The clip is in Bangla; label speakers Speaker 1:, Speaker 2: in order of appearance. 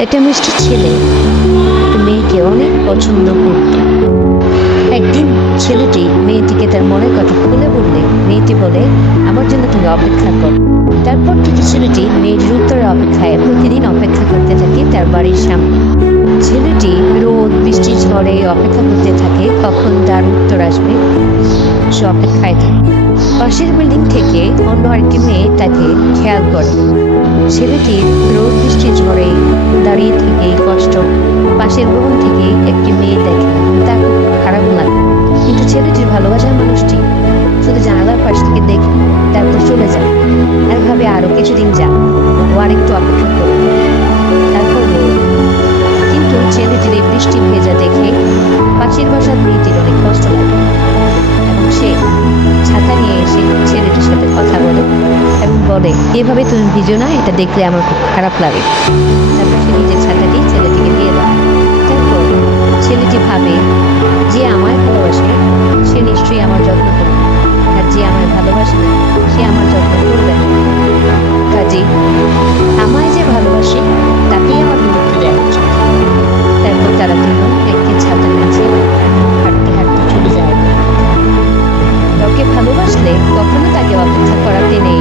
Speaker 1: একটা মিষ্টি ছেলে। মেয়েকে অনেক পছন্দ করত। একদিন ছেলেটি মেয়েটিকে তার মনের কথা খুলে বললে, মেয়েটি বলে, আমার জন্য তুমি অপেক্ষা করো। তারপর থেকে ছেলেটি মেয়েটির উত্তরের অপেক্ষায় প্রতিদিন অপেক্ষা করতে থাকে তার বাড়ির সামনে। ছেলেটি রোদ, বৃষ্টি, ঝড়ে অপেক্ষা করতে থাকে, কখন তার উত্তর আসবে? সে অপেক্ষায় থাকে। পাশের বিল্ডিং থেকে অন্য আরেকটি মেয়ে তাকে খেয়াল করে। ছেলেটি রোদ, বৃষ্টি, ঝড়ে পাশের ভবন থেকে একটি মেয়ে দেখে। খুব খারাপ লাগে। কিন্তু ছেলেটির ভালোবাসার মানুষটি, শুধু জানালার পাশ থেকে দেখে তারপর চলে যায়। আর ভাবে আরও কিছুদিন যাক, ও আরেকটু অপেক্ষা করবে। তারপর কিন্তু ছেলেটির এই বৃষ্টি ভেজা দেখে পাশের বাসার মেয়েটির অনেক কষ্ট লাগে। এবং সে ছাতা নিয়ে এসে ছেলেটির সাথে কথা বলে এবং বলে, এভাবে তুমি ভিজো না, এটা দেখলে আমার খুব খারাপ লাগে। তারপর সে নিজের ভাবে যে আমায় ভালোবাসে, সে নিশ্চয়ই আমার যত্ন করবে। আর যে আমায় ভালোবাসে না সে আমার যত্ন করবে। কাজে, আমায় যে ভালোবাসে, তাকেই আমার গুরুত্ব দেওয়া উচিত। তারপর তারা দুজন একটি ছাতা নিচে হাঁটতে হাঁটতে চলে যায়। কাউকে ভালোবাসলে কখনো তাকে অপেক্ষা করাতে নেই।